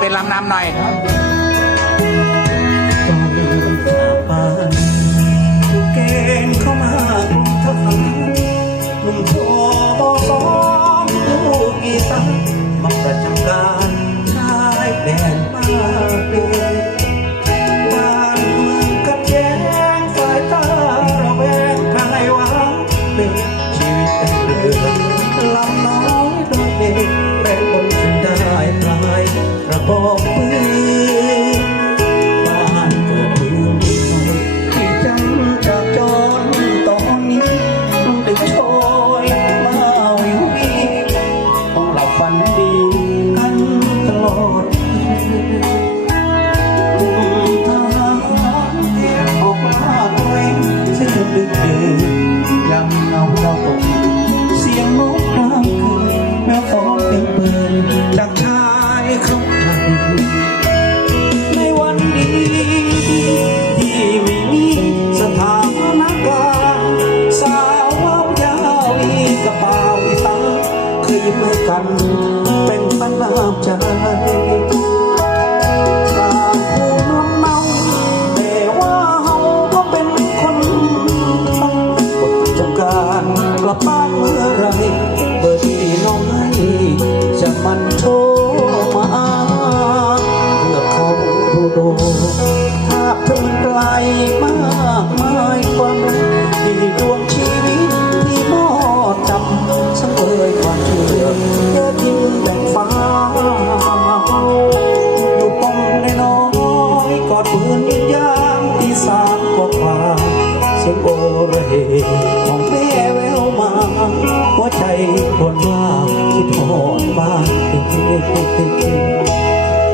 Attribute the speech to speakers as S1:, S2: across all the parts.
S1: เป็นลำน้ำหน่อย
S2: คยยิ้มให้กันเป็นปัญหาใจ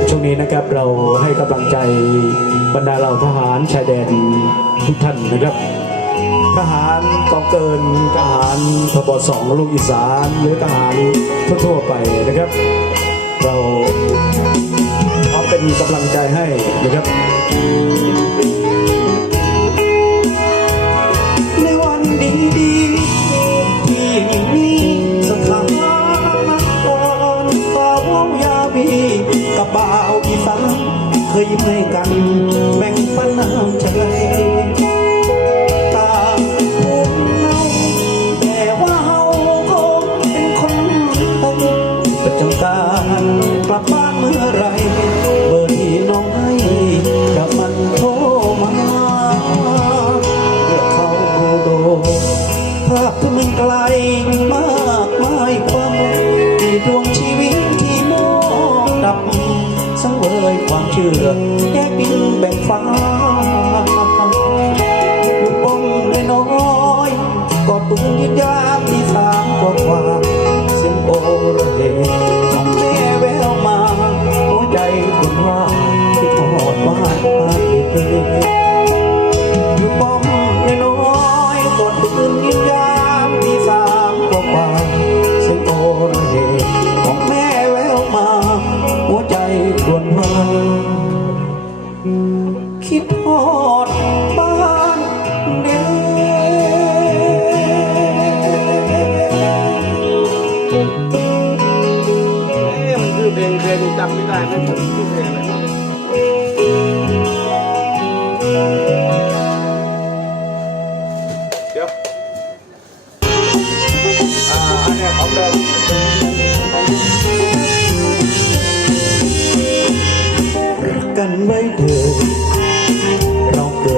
S2: ช่วงนี้นะครับเราให้กำลังใจบรรดาเหล่าทหารชายแดนทุกท่านนะครับ ทหารกองเกินทหารพบสองลูกอีสานหรือทหารทั่วๆไปนะครับ เราพร้อมเป็นกำลังใจให้นะครับ กลับบ้านเมื่อไรเบอร์ที่น้องให้จะมันโทรมาเพื่อเขาโดโดภาพที่มันไกลมากมายความในดวงชีวิตที่มองดับสังเวยความเชื่อแยกดินแบ่งฟ้าลูกป้องน้อยกอดตุ้งยืดยามที่สามกว่าเสียงโอระ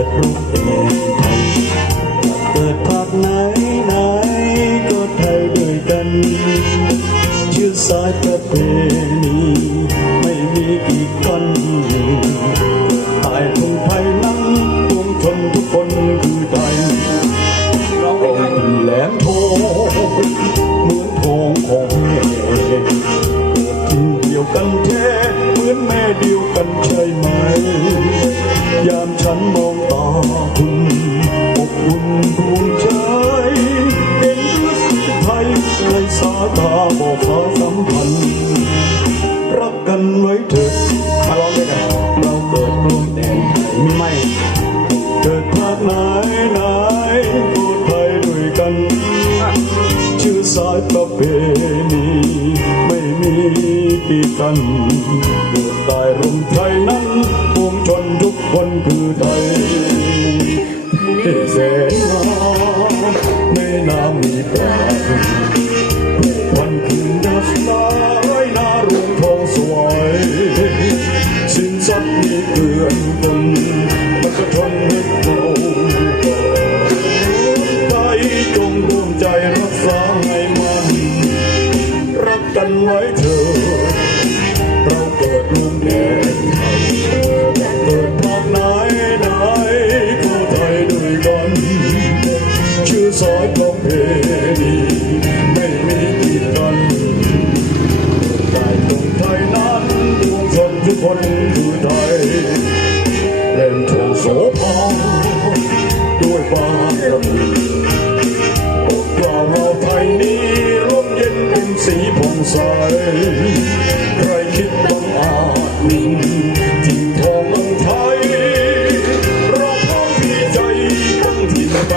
S2: ด
S3: รูปเป็นเกิ
S2: ดภาคไหนไหนก็ไทยดยกันเชื้อสายประเพณีไม่มีอีกคนตายคนไทยนั้นวงชนทุกคนคือไทย
S3: องค์
S2: แหลมโทเหมือนทองของแม่กินเดียวกันแท้เหมือนแม่เดียวกัน สายประเพณีไม่มีปีกันเกิดตายร่มไทยนะ โถโสภาด้วยบารมีโอกกล่าเราไทยนี้ร่มเย็นเป็นสีผ่องใสใครคิดต้องอาจหมิ่งทิ้งทองเมืองไทยเราพร้อมที่ใจตั้งถิ่นไป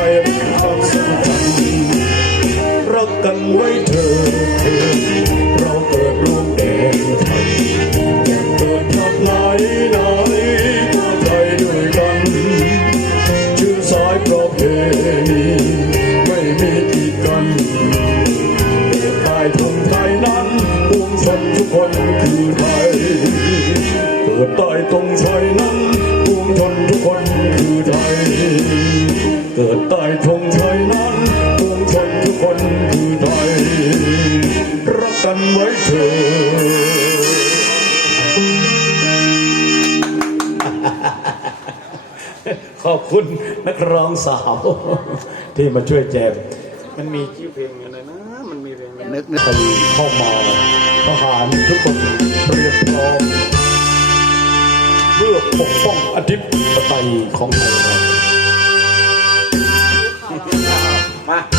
S2: นเกิดใต้ธงไทยนั้นปวงชนทุกคนคือไทยเกิดใต้ธงชัยนั้นปวงชนทุกคนคือไทย เกิดใต้ธงชัยนั้นปวงชนทุกคนคือไทย รักกันไว้เถิด
S4: ขอบคุณนักร้องสาวที่มาช่วยแจม
S3: มันมีชื่อเพลงอะไรนะ มันมีเพลงอะไรนึก
S4: ไปเข้ามาทหารทุกคนเตรียมพร้อมเพื่อปกป้องอธิปไตยของไทยเรา
S3: มา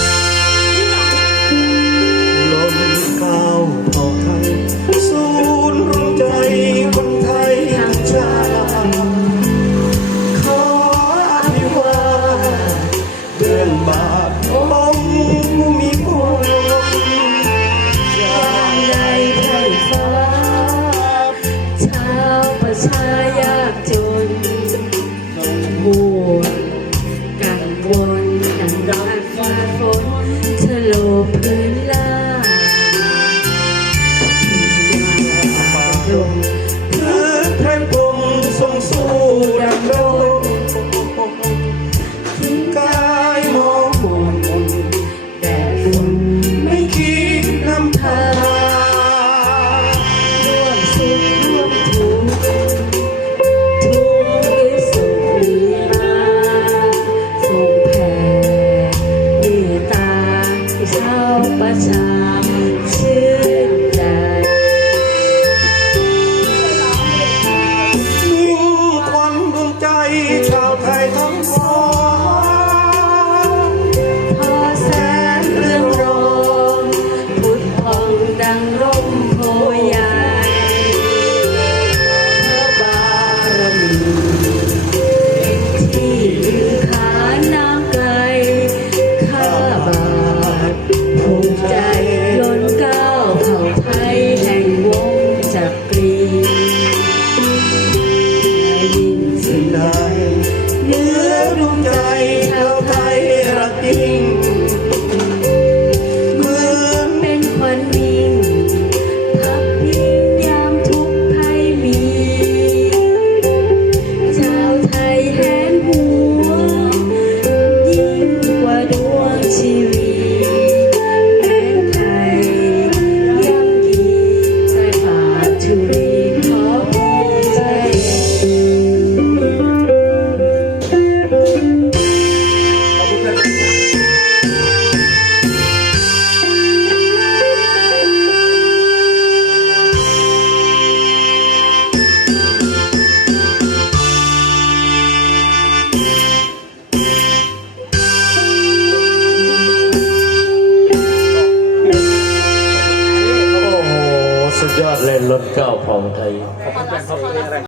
S3: pasar.